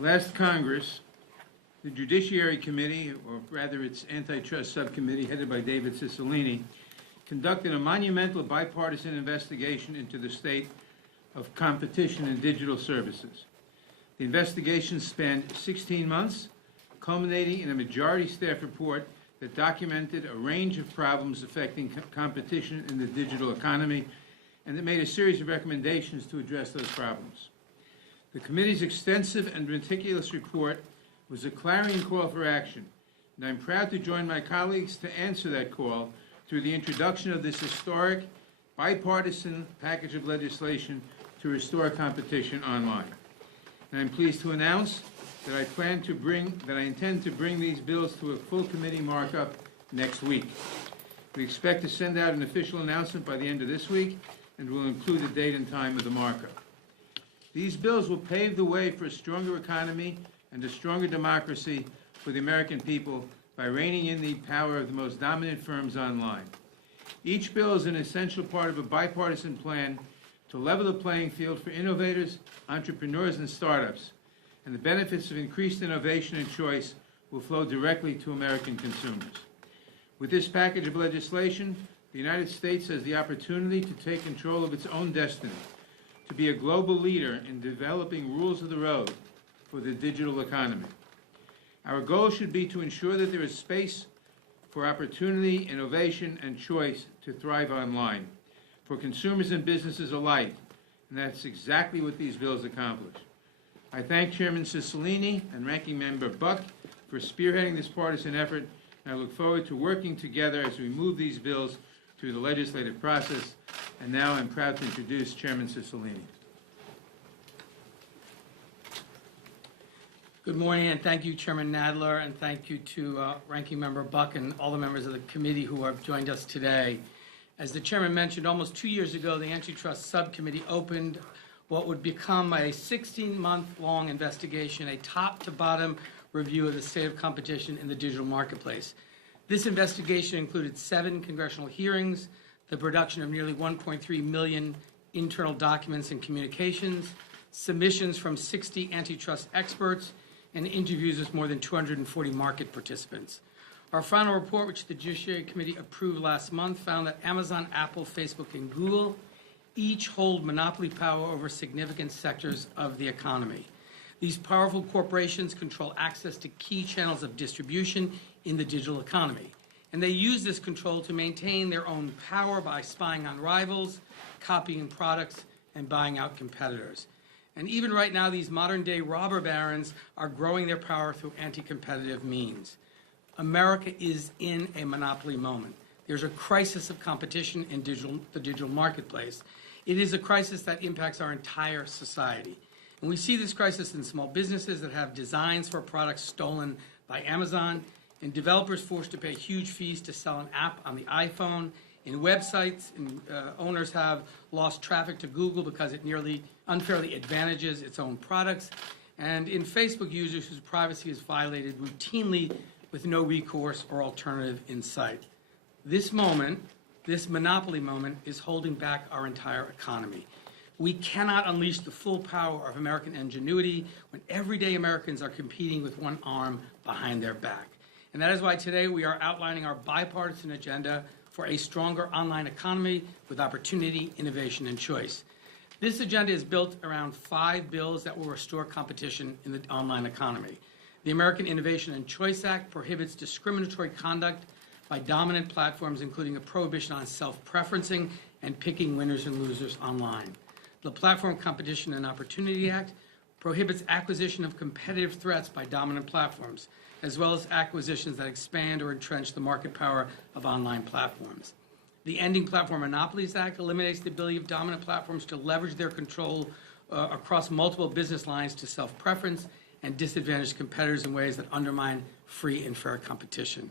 Last Congress, the Judiciary Committee, or rather its Antitrust Subcommittee, headed by David Cicilline, conducted a monumental bipartisan investigation into the state of competition in digital services. The investigation spanned 16 months, culminating in a majority staff report that documented a range of problems affecting competition in the digital economy, and that made a series of recommendations to address those problems. The committee's extensive and meticulous report was a clarion call for action, and I'm proud to join my colleagues to answer that call through the introduction of this historic, bipartisan package of legislation to restore competition online. And I'm pleased to announce that I intend to bring these bills to a full committee markup next week. We expect to send out an official announcement by the end of this week, and will include the date and time of the markup. These bills will pave the way for a stronger economy and a stronger democracy for the American people by reining in the power of the most dominant firms online. Each bill is an essential part of a bipartisan plan to level the playing field for innovators, entrepreneurs, and startups, and the benefits of increased innovation and choice will flow directly to American consumers. With this package of legislation, the United States has the opportunity to take control of its own destiny, to be a global leader in developing rules of the road for the digital economy. Our goal should be to ensure that there is space for opportunity, innovation, and choice to thrive online for consumers and businesses alike, and that's exactly what these bills accomplish. I thank Chairman Cicilline and Ranking Member Buck for spearheading this partisan effort, and I look forward to working together as we move these bills through the legislative process. And now I'm proud to introduce Chairman Cicilline. Good morning, and thank you, Chairman Nadler, and thank you to Ranking Member Buck and all the members of the committee who have joined us today. As the Chairman mentioned, almost 2 years ago, the Antitrust Subcommittee opened what would become a 16-month-long investigation, a top-to-bottom review of the state of competition in the digital marketplace. This investigation included 7 congressional hearings, the production of nearly 1.3 million internal documents and communications, submissions from 60 antitrust experts, and interviews with more than 240 market participants. Our final report, which the Judiciary Committee approved last month, found that Amazon, Apple, Facebook, and Google each hold monopoly power over significant sectors of the economy. These powerful corporations control access to key channels of distribution in the digital economy, and they use this control to maintain their own power by spying on rivals, copying products, and buying out competitors. And even right now, these modern-day robber barons are growing their power through anti-competitive means. America is in a monopoly moment. There's a crisis of competition in the digital marketplace. It is a crisis that impacts our entire society. And we see this crisis in small businesses that have designs for products stolen by Amazon, in developers forced to pay huge fees to sell an app on the iPhone, in websites, owners have lost traffic to Google because it nearly unfairly advantages its own products, and in Facebook users whose privacy is violated routinely with no recourse or alternative in sight. This moment, this monopoly moment, is holding back our entire economy. We cannot unleash the full power of American ingenuity when everyday Americans are competing with one arm behind their back. And that is why today we are outlining our bipartisan agenda for a stronger online economy with opportunity, innovation, and choice. This agenda is built around 5 bills that will restore competition in the online economy. The American Innovation and Choice Act prohibits discriminatory conduct by dominant platforms, including a prohibition on self-preferencing and picking winners and losers online. The Platform Competition and Opportunity Act prohibits acquisition of competitive threats by dominant platforms, as well as acquisitions that expand or entrench the market power of online platforms. The Ending Platform Monopolies Act eliminates the ability of dominant platforms to leverage their control across multiple business lines to self-preference and disadvantage competitors in ways that undermine free and fair competition.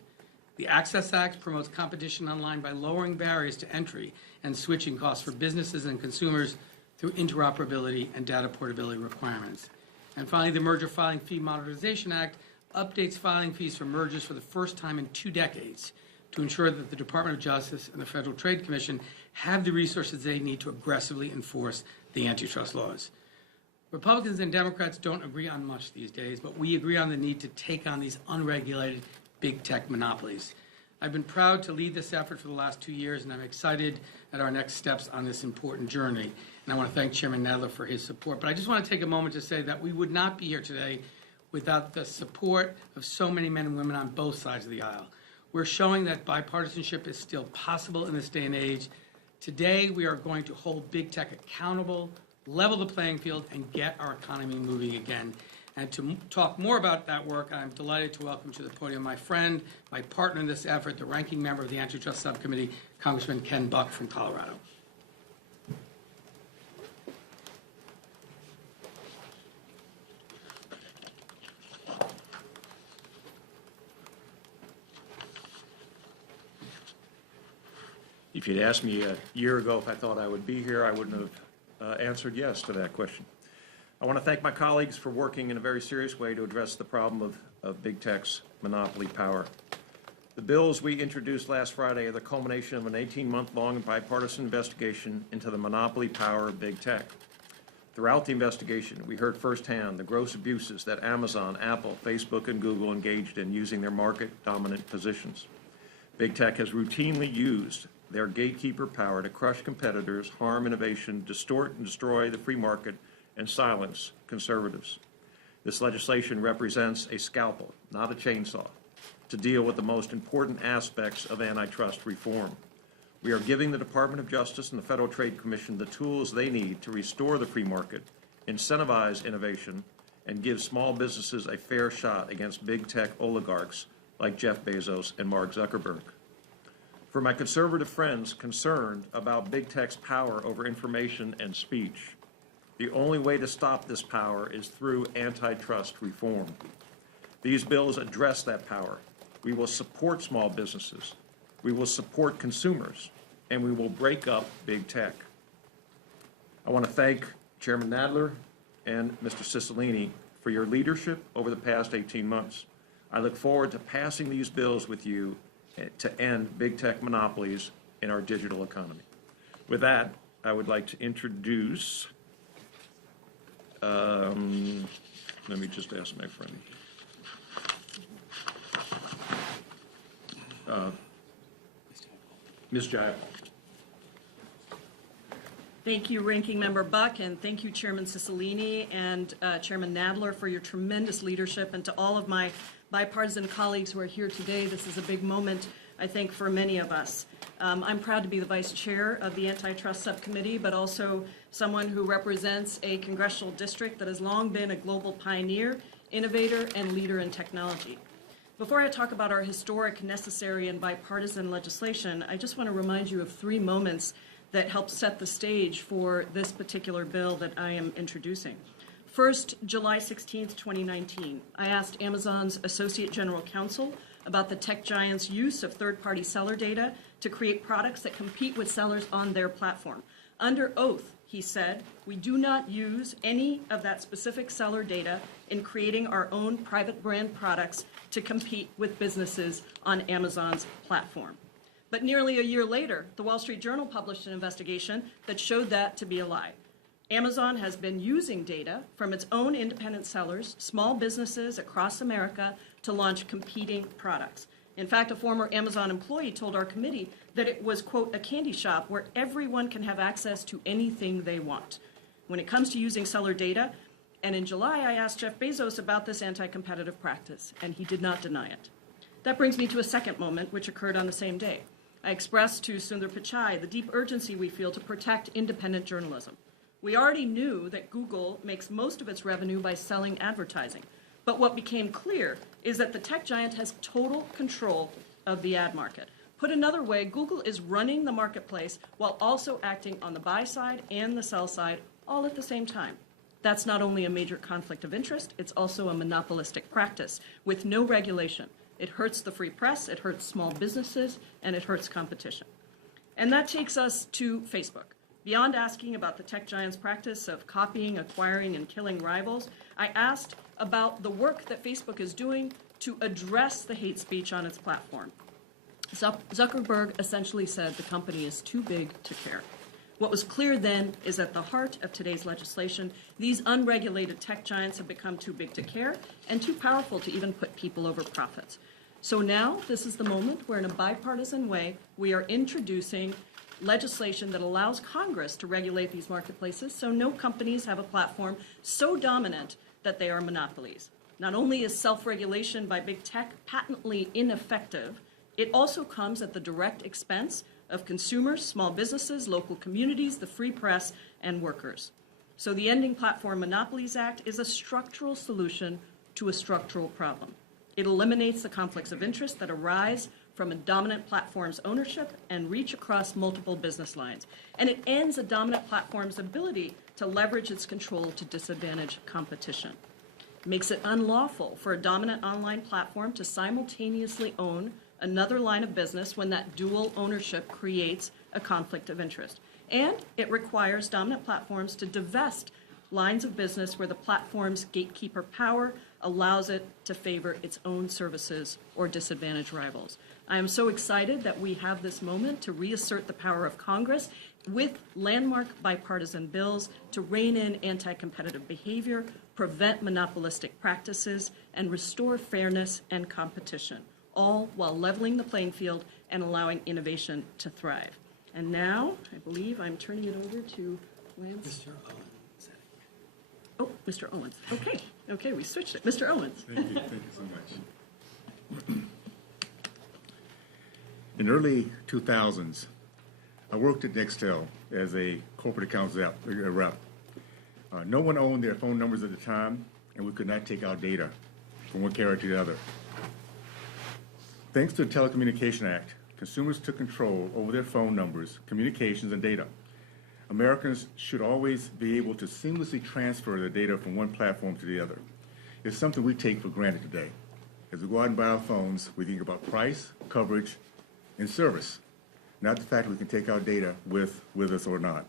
The Access Act promotes competition online by lowering barriers to entry and switching costs for businesses and consumers through interoperability and data portability requirements. And finally, the Merger Filing Fee Modernization Act updates filing fees for mergers for the first time in 2 decades to ensure that the Department of Justice and the Federal Trade Commission have the resources they need to aggressively enforce the antitrust laws. Republicans and Democrats don't agree on much these days, but we agree on the need to take on these unregulated big tech monopolies. I've been proud to lead this effort for the last 2 years, and I'm excited at our next steps on this important journey. And I want to thank Chairman Nadler for his support. But I just want to take a moment to say that we would not be here today without the support of so many men and women on both sides of the aisle. We're showing that bipartisanship is still possible in this day and age. Today, we are going to hold big tech accountable, level the playing field, and get our economy moving again. And to talk more about that work, I'm delighted to welcome to the podium my friend, my partner in this effort, the ranking member of the Antitrust Subcommittee, Congressman Ken Buck from Colorado. If you'd asked me a year ago if I thought I would be here, I wouldn't have answered yes to that question. I want to thank my colleagues for working in a very serious way to address the problem of big tech's monopoly power. The bills we introduced last Friday are the culmination of an 18-month-long bipartisan investigation into the monopoly power of big tech. Throughout the investigation, we heard firsthand the gross abuses that Amazon, Apple, Facebook, and Google engaged in using their market-dominant positions. Big tech has routinely used their gatekeeper power to crush competitors, harm innovation, distort and destroy the free market, and silence conservatives. This legislation represents a scalpel, not a chainsaw, to deal with the most important aspects of antitrust reform. We are giving the Department of Justice and the Federal Trade Commission the tools they need to restore the free market, incentivize innovation, and give small businesses a fair shot against big tech oligarchs like Jeff Bezos and Mark Zuckerberg. For my conservative friends concerned about big tech's power over information and speech, the only way to stop this power is through antitrust reform. These bills address that power. We will support small businesses. We will support consumers, and we will break up big tech. I want to thank Chairman Nadler and Mr. Cicilline for your leadership over the past 18 months. I look forward to passing these bills with you to end big tech monopolies in our digital economy. With that, I would like to introduce, let me just ask my friend. Ms. Jayapal. Thank you, Ranking Member Buck, and thank you, Chairman Cicilline and Chairman Nadler, for your tremendous leadership, and to all of my bipartisan colleagues who are here today. This is a big moment, I think, for many of us. I'm proud to be the Vice Chair of the Antitrust Subcommittee, but also someone who represents a congressional district that has long been a global pioneer, innovator, and leader in technology. Before I talk about our historic, necessary, and bipartisan legislation, I just want to remind you of 3 moments that helped set the stage for this particular bill that I am introducing. First, July 16th, 2019, I asked Amazon's Associate General Counsel about the tech giant's use of third-party seller data to create products that compete with sellers on their platform. Under oath, he said, we do not use any of that specific seller data in creating our own private brand products to compete with businesses on Amazon's platform. But nearly a year later, the Wall Street Journal published an investigation that showed that to be a lie. Amazon has been using data from its own independent sellers, small businesses across America, to launch competing products. In fact, a former Amazon employee told our committee that it was, quote, a candy shop where everyone can have access to anything they want. When it comes to using seller data, and in July I asked Jeff Bezos about this anti-competitive practice, and he did not deny it. That brings me to a second moment, which occurred on the same day. I expressed to Sundar Pichai the deep urgency we feel to protect independent journalism. We already knew that Google makes most of its revenue by selling advertising. But what became clear is that the tech giant has total control of the ad market. Put another way, Google is running the marketplace while also acting on the buy side and the sell side all at the same time. That's not only a major conflict of interest, it's also a monopolistic practice with no regulation. It hurts the free press, it hurts small businesses, and it hurts competition. And that takes us to Facebook. Beyond asking about the tech giant's practice of copying, acquiring, and killing rivals, I asked about the work that Facebook is doing to address the hate speech on its platform. Zuckerberg essentially said the company is too big to care. What was clear then is at the heart of today's legislation, these unregulated tech giants have become too big to care and too powerful to even put people over profits. So now, this is the moment where in a bipartisan way, we are introducing legislation that allows Congress to regulate these marketplaces so no companies have a platform so dominant that they are monopolies. Not only is self-regulation by big tech patently ineffective, it also comes at the direct expense of consumers, small businesses, local communities, the free press, and workers. So the Ending Platform Monopolies Act is a structural solution to a structural problem. It eliminates the conflicts of interest that arise from a dominant platform's ownership and reach across multiple business lines. And it ends a dominant platform's ability to leverage its control to disadvantage competition. It makes it unlawful for a dominant online platform to simultaneously own another line of business when that dual ownership creates a conflict of interest. And it requires dominant platforms to divest lines of business where the platform's gatekeeper power allows it to favor its own services or disadvantage rivals. I am so excited that we have this moment to reassert the power of Congress with landmark bipartisan bills to rein in anti-competitive behavior, prevent monopolistic practices, and restore fairness and competition, all while leveling the playing field and allowing innovation to thrive. And now, I believe I'm turning it over to Lance. Mr. Owens. Oh, Mr. Owens. Okay, we switched it. Mr. Owens. Thank you so much. In the early 2000s, I worked at Nextel as a corporate accounts rep. No one owned their phone numbers at the time, and we could not take our data from one carrier to the other. Thanks to the Telecommunication Act, consumers took control over their phone numbers, communications, and data. Americans should always be able to seamlessly transfer their data from one platform to the other. It's something we take for granted today. As we go out and buy our phones, we think about price, coverage, and service, not the fact that we can take our data with us or not.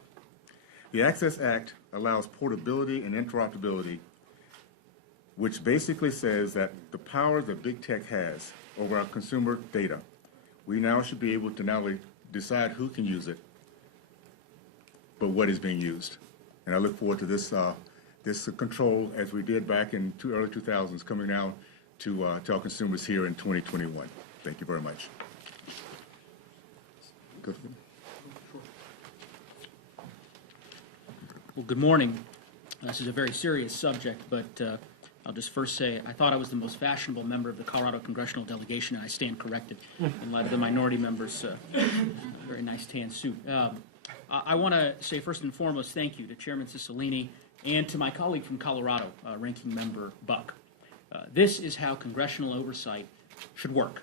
The Access Act allows portability and interoperability, which basically says that the power that big tech has over our consumer data, we now should be able to not only decide who can use it, but what is being used. And I look forward to this control, as we did back in early 2000s, coming now to our consumers here in 2021. Thank you very much. Well, good morning. This is a very serious subject, but I'll just first say I thought I was the most fashionable member of the Colorado congressional delegation, and I stand corrected in light of the minority members' very nice tan suit. I want to say first and foremost thank you to Chairman Cicilline and to my colleague from Colorado, Ranking Member Buck. This is how congressional oversight should work,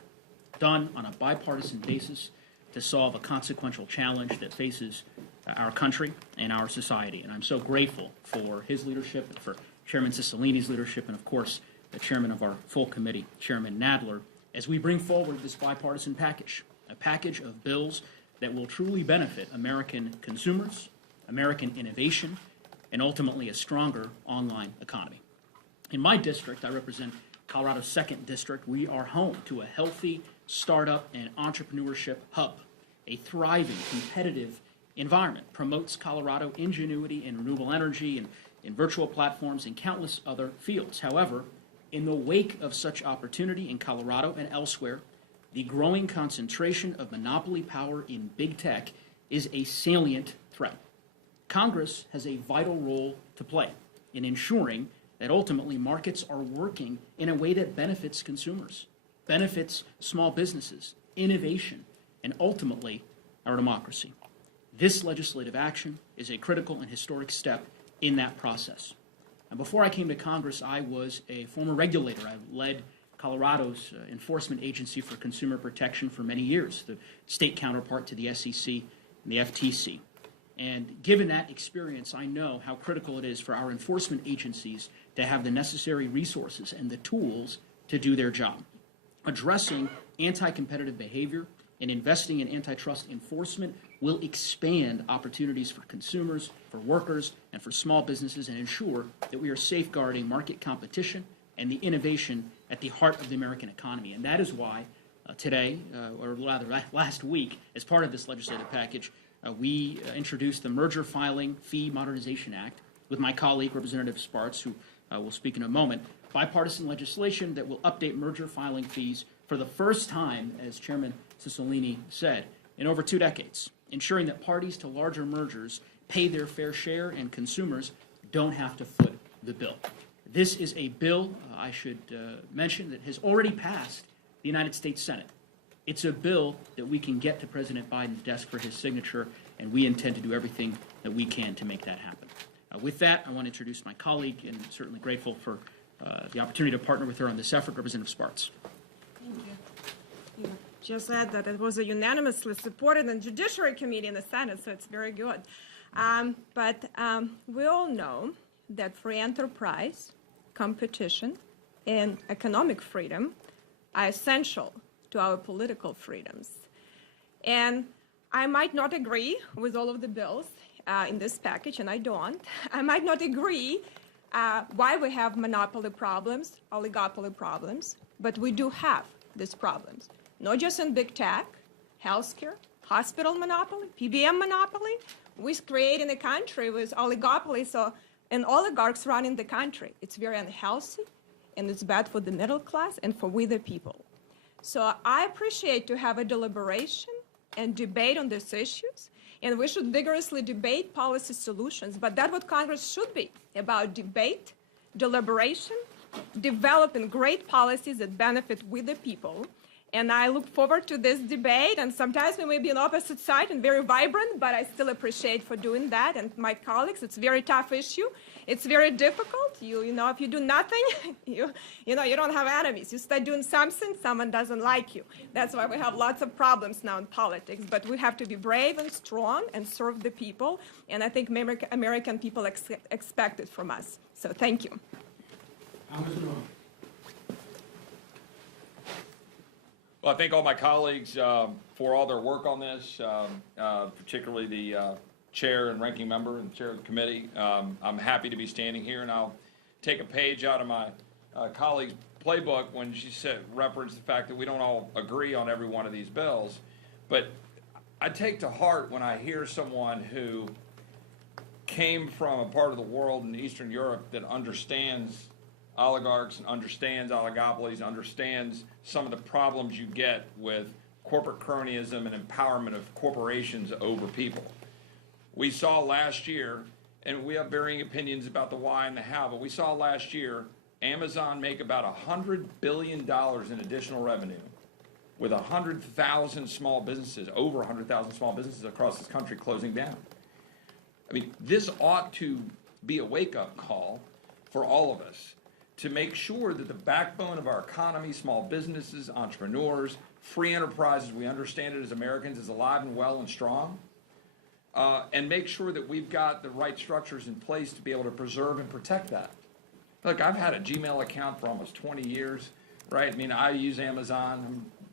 done on a bipartisan basis to solve a consequential challenge that faces our country and our society. And I'm so grateful for his leadership and for Chairman Cicilline's leadership and, of course, the chairman of our full committee, Chairman Nadler, as we bring forward this bipartisan package, a package of bills that will truly benefit American consumers, American innovation, and ultimately a stronger online economy. In my district, I represent Colorado's 2nd District. We are home to a healthy startup and entrepreneurship hub. A thriving, competitive environment promotes Colorado ingenuity in renewable energy and in virtual platforms and countless other fields. However, in the wake of such opportunity in Colorado and elsewhere, the growing concentration of monopoly power in big tech is a salient threat. Congress has a vital role to play in ensuring that ultimately markets are working in a way that benefits consumers, benefits small businesses, innovation, and ultimately our democracy. This legislative action is a critical and historic step in that process. And before I came to Congress, I was a former regulator. I led Colorado's Enforcement Agency for Consumer Protection for many years, the state counterpart to the SEC and the FTC. And given that experience, I know how critical it is for our enforcement agencies to have the necessary resources and the tools to do their job. Addressing anti-competitive behavior and investing in antitrust enforcement will expand opportunities for consumers, for workers, and for small businesses, and ensure that we are safeguarding market competition and the innovation at the heart of the American economy. And that is why today, or rather last week, as part of this legislative package, we introduced the Merger Filing Fee Modernization Act with my colleague, Representative Sparks, who will speak in a moment. Bipartisan legislation that will update merger filing fees for the first time, as Chairman Cicilline said, in over 2 decades, ensuring that parties to larger mergers pay their fair share and consumers don't have to foot the bill. This is a bill, I should mention, that has already passed the United States Senate. It's a bill that we can get to President Biden's desk for his signature, and we intend to do everything that we can to make that happen. With that, I want to introduce my colleague, and certainly grateful for the opportunity to partner with her on this effort, Representative Sparks. Thank you. You just said that it was unanimously supported in the Judiciary Committee in the Senate, so it's very good. But we all know that free enterprise, competition, and economic freedom are essential to our political freedoms. And I might not agree with all of the bills in this package, and I don't. I might not agree why we have monopoly problems, oligopoly problems, but we do have these problems. Not just in big tech, healthcare, hospital monopoly, PBM monopoly. We're creating a country with oligopolies and oligarchs running the country. It's very unhealthy, and it's bad for the middle class and for we the people. So I appreciate to have a deliberation and debate on these issues, and we should vigorously debate policy solutions, but that's what Congress should be, about debate, deliberation, developing great policies that benefit we the people. And I look forward to this debate, and sometimes we may be on opposite side and very vibrant, but I still appreciate for doing that. And my colleagues, it's a very tough issue. It's very difficult. You know, if you do nothing, you don't have enemies. You start doing something, someone doesn't like you. That's why we have lots of problems now in politics. But we have to be brave and strong and serve the people. And I think American people expect it from us. So thank you. Well, I thank all my colleagues for all their work on this, particularly the chair and ranking member and chair of the committee. I'm happy to be standing here, and I'll take a page out of my colleague's playbook when she referenced the fact that we don't all agree on every one of these bills. But I take to heart when I hear someone who came from a part of the world in Eastern Europe that understands oligarchs and understands oligopolies, understands some of the problems you get with corporate cronyism and empowerment of corporations over people. We saw last year, and we have varying opinions about the why and the how, but we saw last year Amazon make about $100 billion in additional revenue with 100,000 small businesses, over 100,000 small businesses across this country closing down. I mean, this ought to be a wake-up call for all of us to make sure that the backbone of our economy, small businesses, entrepreneurs, free enterprises, we understand it as Americans, is alive and well and strong, and make sure that we've got the right structures in place to be able to preserve and protect that. Look, I've had a Gmail account for almost 20 years, right? I mean, I use Amazon.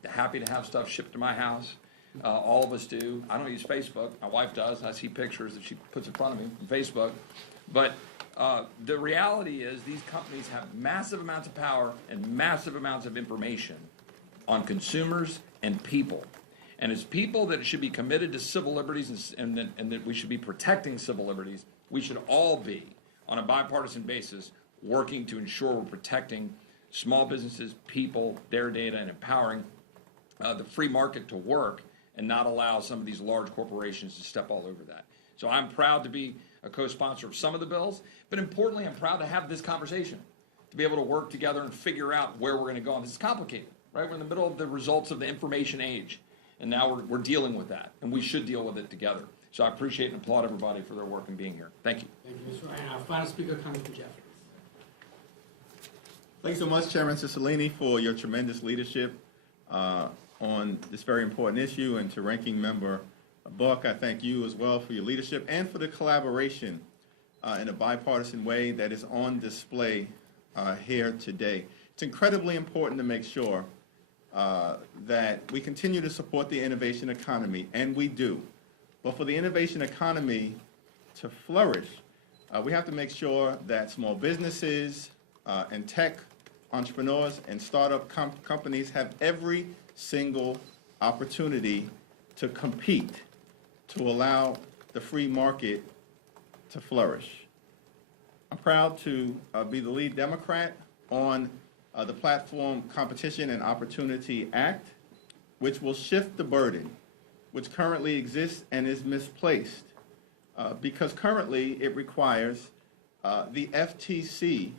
I'm happy to have stuff shipped to my house. All of us do. I don't use Facebook. My wife does. I see pictures that she puts in front of me on Facebook. But the reality is these companies have massive amounts of power and massive amounts of information on consumers and people. And as people that should be committed to civil liberties and that we should be protecting civil liberties, we should all be, on a bipartisan basis, working to ensure we're protecting small businesses, people, their data, and empowering the free market to work and not allow some of these large corporations to step all over that. So I'm proud to be a co-sponsor of some of the bills, but importantly, I'm proud to have this conversation, to be able to work together and figure out where we're going to go. And this is complicated, right? We're in the middle of the results of the information age, and now we're dealing with that, and we should deal with it together. So I appreciate and applaud everybody for their work and being here. Thank you. Thank you, Mr. Ryan. Our final speaker, Congressman Jeffries. Thanks so much, Chairman Cicilline, for your tremendous leadership on this very important issue, and to Ranking Member Buck, I thank you as well for your leadership and for the collaboration in a bipartisan way that is on display here today. It's incredibly important to make sure that we continue to support the innovation economy, and we do. But for the innovation economy to flourish, we have to make sure that small businesses and tech entrepreneurs and startup companies have every single opportunity to compete, to allow the free market to flourish. I'm proud to be the lead Democrat on the Platform Competition and Opportunity Act, which will shift the burden which currently exists and is misplaced, because currently it requires the FTC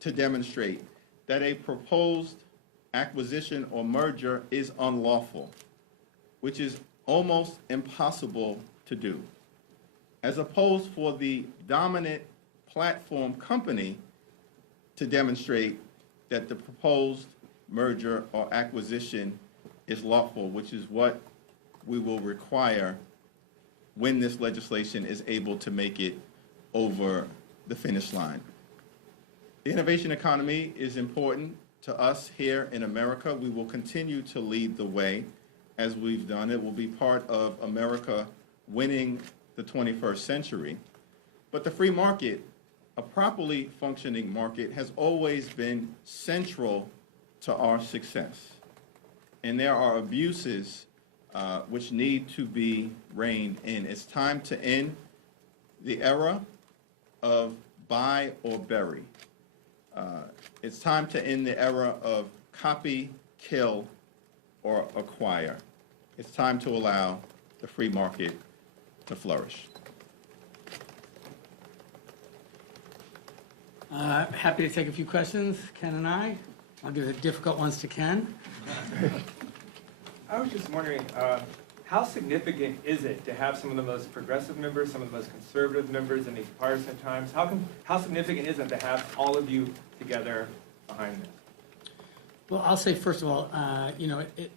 to demonstrate that a proposed acquisition or merger is unlawful, which is almost impossible to do, as opposed for the dominant platform company to demonstrate that the proposed merger or acquisition is lawful, which is what we will require when this legislation is able to make it over the finish line. The innovation economy is important to us here in America. We will continue to lead the way as we've done. It will be part of America winning the 21st century. But the free market, a properly functioning market, has always been central to our success. And there are abuses which need to be reined in. It's time to end the era of buy or bury. It's time to end the era of copy, kill, or acquire. It's time to allow the free market to flourish. Happy to take a few questions, Ken and I. I'll give the difficult ones to Ken. I was just wondering, how significant is it to have some of the most progressive members, some of the most conservative members in these partisan times? How significant is it to have all of you together behind this? Well, I'll say, first of all,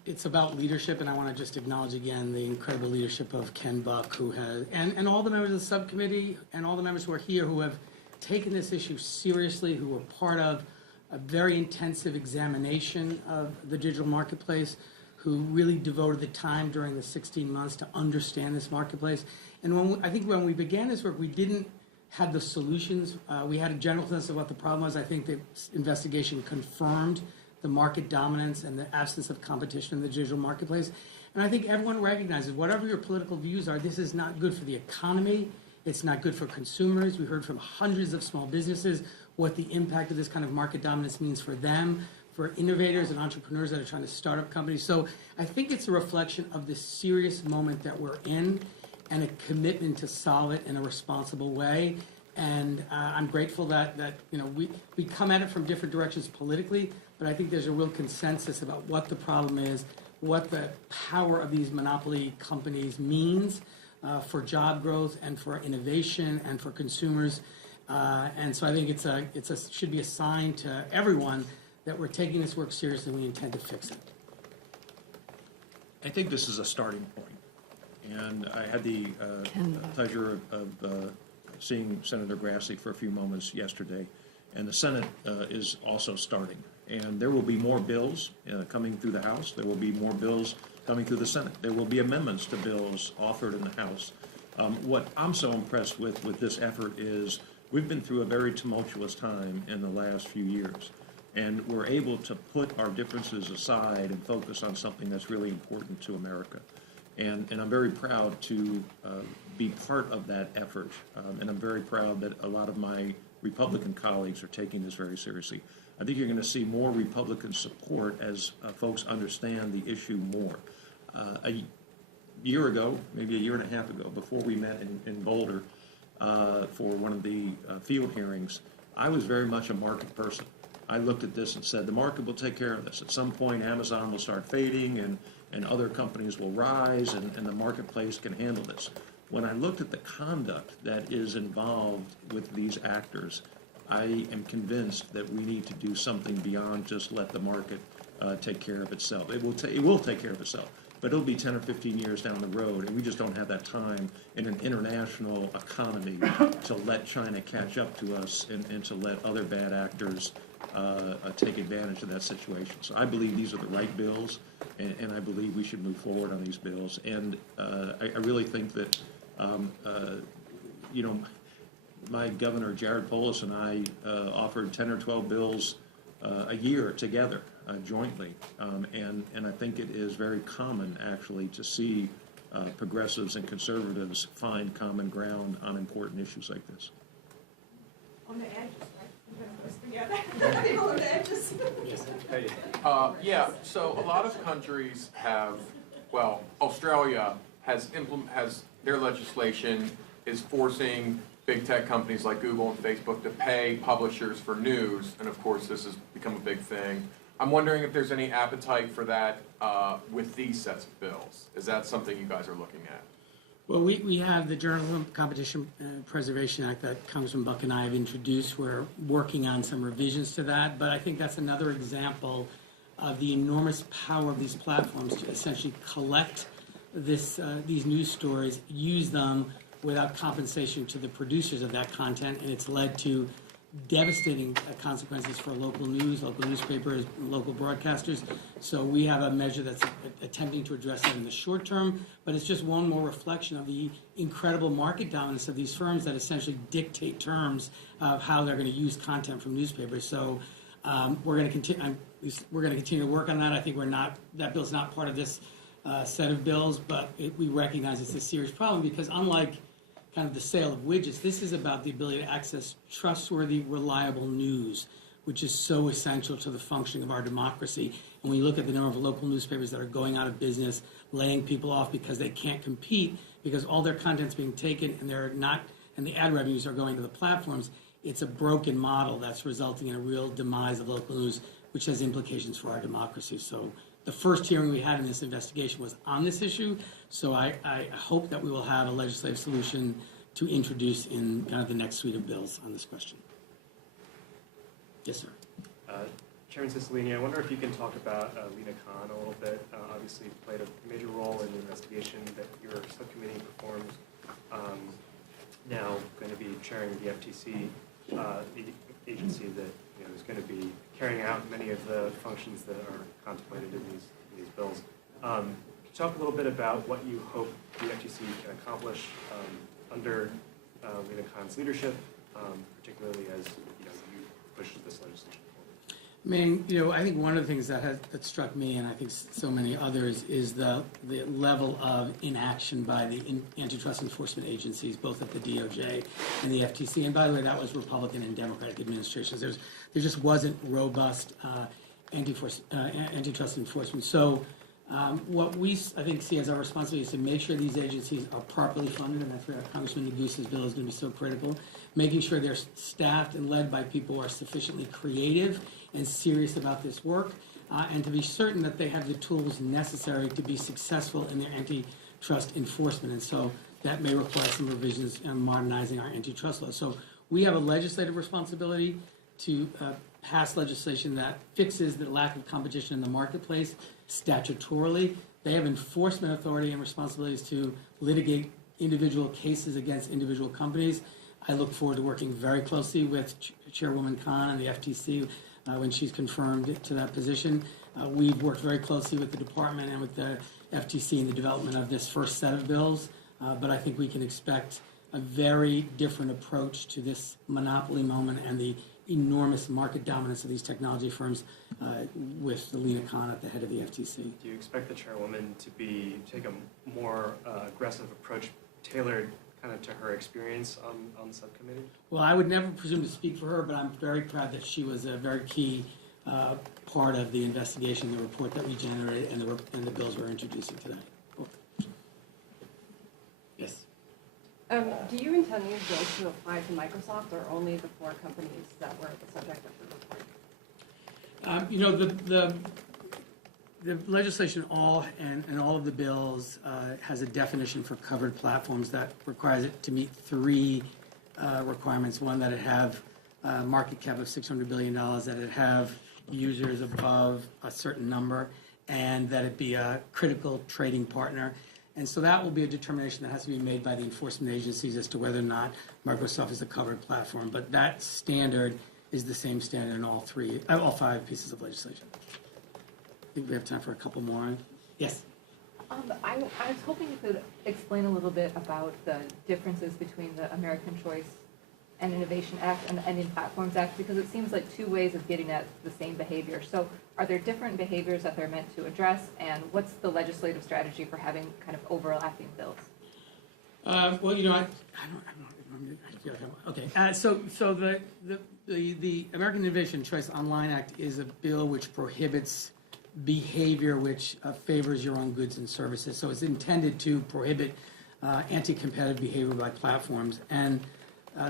it's about leadership, and I want to just acknowledge again the incredible leadership of Ken Buck, who has, and all the members of the subcommittee, and all the members who are here who have taken this issue seriously, who were part of a very intensive examination of the digital marketplace, who really devoted the time during the 16 months to understand this marketplace. And I think when we began this work, we didn't have the solutions. We had a general sense of what the problem was. I think the investigation confirmed the market dominance and the absence of competition in the digital marketplace. And I think everyone recognizes, whatever your political views are, this is not good for the economy. It's not good for consumers. We heard from hundreds of small businesses what the impact of this kind of market dominance means for them, for innovators and entrepreneurs that are trying to start up companies. So I think it's a reflection of the serious moment that we're in and a commitment to solve it in a responsible way. And I'm grateful that we come at it from different directions politically, but I think there's a real consensus about what the problem is, what the power of these monopoly companies means for job growth and for innovation and for consumers. And so I think it should be a sign to everyone that we're taking this work seriously and we intend to fix it. I think this is a starting point. And I had the pleasure of seeing Senator Grassley for a few moments yesterday. And the Senate is also starting. And there will be more bills coming through the House. There will be more bills coming through the Senate. There will be amendments to bills offered in the House. What I'm so impressed with this effort is we've been through a very tumultuous time in the last few years. And we're able to put our differences aside and focus on something that's really important to America. And I'm very proud to be part of that effort. And I'm very proud that a lot of my Republican colleagues are taking this very seriously. I think you're going to see more Republican support as folks understand the issue more. A year ago, maybe a year and a half ago, before we met in Boulder for one of the field hearings, I was very much a market person. I looked at this and said, the market will take care of this. At some point, Amazon will start fading and other companies will rise and the marketplace can handle this. When I looked at the conduct that is involved with these actors, I am convinced that we need to do something beyond just let the market take care of itself. It will take care of itself, but it'll be 10 or 15 years down the road, and we just don't have that time in an international economy to let China catch up to us and to let other bad actors take advantage of that situation. So I believe these are the right bills, and I believe we should move forward on these bills. And I really think that, my governor, Jared Polis, and I offered 10 or 12 bills a year together jointly. And I think it is very common, actually, to see progressives and conservatives find common ground on important issues like this. On the edges, right? People on the edges. Yeah, so a lot of countries have, well, Australia has their legislation is forcing big tech companies like Google and Facebook to pay publishers for news, and of course this has become a big thing. I'm wondering if there's any appetite for that with these sets of bills. Is that something you guys are looking at? Well, we have the Journalism Competition Preservation Act that Congressman Buck and I have introduced. We're working on some revisions to that, but I think that's another example of the enormous power of these platforms to essentially collect these news stories, use them without compensation to the producers of that content, and it's led to devastating consequences for local news, local newspapers, local broadcasters. So we have a measure that's attempting to address that in the short term, but it's just one more reflection of the incredible market dominance of these firms that essentially dictate terms of how they're going to use content from newspapers. So we're going to continue to work on that. I think that bill's not part of this set of bills, but we recognize it's a serious problem because unlike kind of the sale of widgets, this is about the ability to access trustworthy, reliable news, which is so essential to the functioning of our democracy. And when you look at the number of local newspapers that are going out of business, laying people off because they can't compete, because all their content's being taken and the ad revenues are going to the platforms, it's a broken model that's resulting in a real demise of local news, which has implications for our democracy. So the first hearing we had in this investigation was on this issue, so I hope that we will have a legislative solution to introduce in kind of the next suite of bills on this question. Yes, sir. Chairman Cicilline, I wonder if you can talk about Lena Khan a little bit. Obviously played a major role in the investigation that your subcommittee performed. Now going to be chairing the FTC, the agency that is going to be carrying out many of the functions that are contemplated in these bills. Can you talk a little bit about what you hope the FTC can accomplish under Lena Khan's leadership, particularly as you push this legislation forward? I mean, I think one of the things that struck me, and I think so many others, is the level of inaction by the antitrust enforcement agencies, both at the DOJ and the FTC. And by the way, that was Republican and Democratic administrations. There just wasn't robust antitrust enforcement. So what we, I think, see as our responsibility is to make sure these agencies are properly funded, and that's where Congressman Negus's bill is going to be so critical, making sure they're staffed and led by people who are sufficiently creative and serious about this work, and to be certain that they have the tools necessary to be successful in their antitrust enforcement. And so that may require some revisions in modernizing our antitrust law. So we have a legislative responsibility to pass legislation that fixes the lack of competition in the marketplace statutorily. They have enforcement authority and responsibilities to litigate individual cases against individual companies. I look forward to working very closely with Chairwoman Khan and the FTC when she's confirmed to that position. We've worked very closely with the department and with the FTC in the development of this first set of bills, but I think we can expect a very different approach to this monopoly moment and the enormous market dominance of these technology firms with Lena Khan at the head of the FTC. Do you expect the chairwoman to take a more aggressive approach, tailored kind of to her experience on the subcommittee? Well, I would never presume to speak for her, but I'm very proud that she was a very key part of the investigation, the report that we generated, and the bills we're introducing today. Yes. Do you intend these bills to apply to Microsoft or only the 4 companies that were the subject of the report? The legislation and all of the bills has a definition for covered platforms that requires it to meet 3 requirements. One, that it have a market cap of $600 billion, that it have users above a certain number, and that it be a critical trading partner. And so that will be a determination that has to be made by the enforcement agencies as to whether or not Microsoft is a covered platform. But that standard is the same standard in all 5 pieces of legislation. I think we have time for a couple more. Yes? I was hoping you could explain a little bit about the differences between the American Choice and Innovation Act and the Ending Platforms Act? Because it seems like two ways of getting at the same behavior. So are there different behaviors that they're meant to address, and what's the legislative strategy for having kind of overlapping bills? Well, you know, I feel like okay. So the American Innovation Choice Online Act is a bill which prohibits behavior which favors your own goods and services. So it's intended to prohibit anti-competitive behavior by platforms. And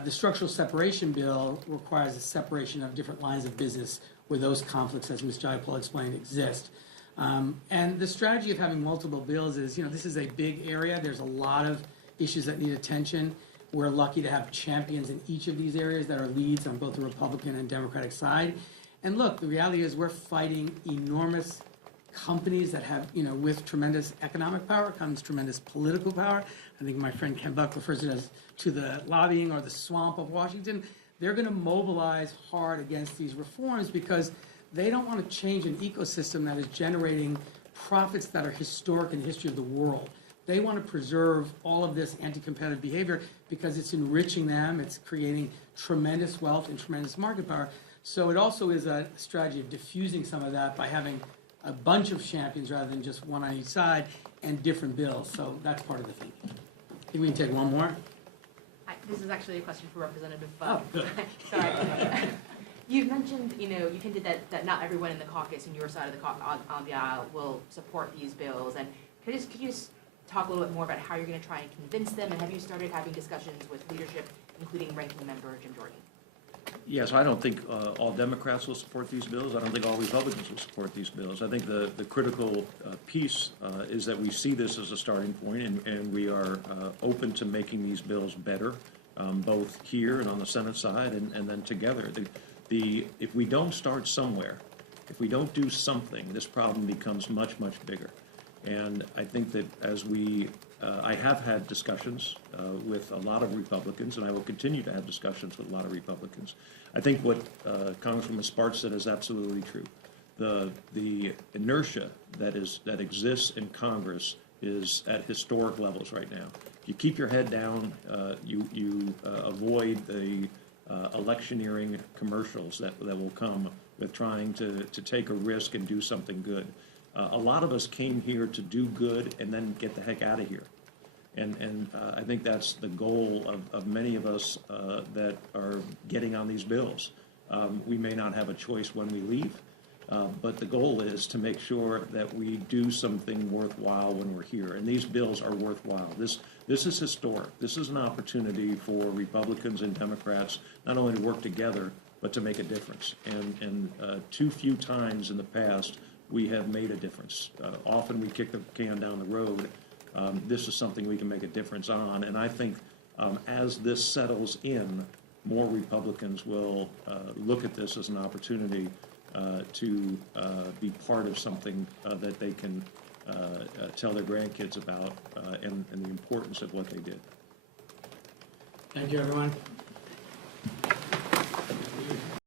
the structural separation bill requires a separation of different lines of business where those conflicts, as Ms. Jayapal explained, exist. And the strategy of having multiple bills is, you know, this is a big area. There's a lot of issues that need attention. We're lucky to have champions in each of these areas that are leads on both the Republican and Democratic side. And look, the reality is we're fighting enormous companies that have, you know, with tremendous economic power comes tremendous political power. I think my friend Ken Buck refers to it as to the lobbying or the swamp of Washington. They're going to mobilize hard against these reforms because they don't want to change an ecosystem that is generating profits that are historic in the history of the world. They want to preserve all of this anti-competitive behavior because it's enriching them, it's creating tremendous wealth and tremendous market power. So it also is a strategy of diffusing some of that by having a bunch of champions rather than just one on each side and different bills. So that's part of the thinking. I think we can take one more. Hi, this is actually a question for Representative Oh, good. Sorry. You've mentioned, you know, you hinted that not everyone in the caucus and your side of the on the aisle will support these bills. And could you just talk a little bit more about how you're going to try and convince them? And have you started having discussions with leadership, including Ranking Member Jim Jordan? Yes, I don't think all Democrats will support these bills. I don't think all Republicans will support these bills. I think the critical piece is that we see this as a starting point, and we are open to making these bills better, both here and on the Senate side, and then together. If we don't start somewhere, if we don't do something, this problem becomes much, much bigger. And I think that as I have had discussions with a lot of Republicans, and I will continue to have discussions with a lot of Republicans. I think what Congresswoman Sparks said is absolutely true. The inertia that exists in Congress is at historic levels right now. If you keep your head down, you avoid the electioneering commercials that will come with trying to take a risk and do something good. A lot of us came here to do good and then get the heck out of here. And I think that's the goal of many of us that are getting on these bills. We may not have a choice when we leave, but the goal is to make sure that we do something worthwhile when we're here. And these bills are worthwhile. This is historic. This is an opportunity for Republicans and Democrats not only to work together, but to make a difference. And too few times in the past we have made a difference. Often we kick the can down the road. This is something we can make a difference on. And I think as this settles in, more Republicans will look at this as an opportunity to be part of something that they can tell their grandkids about and the importance of what they did. Thank you, everyone.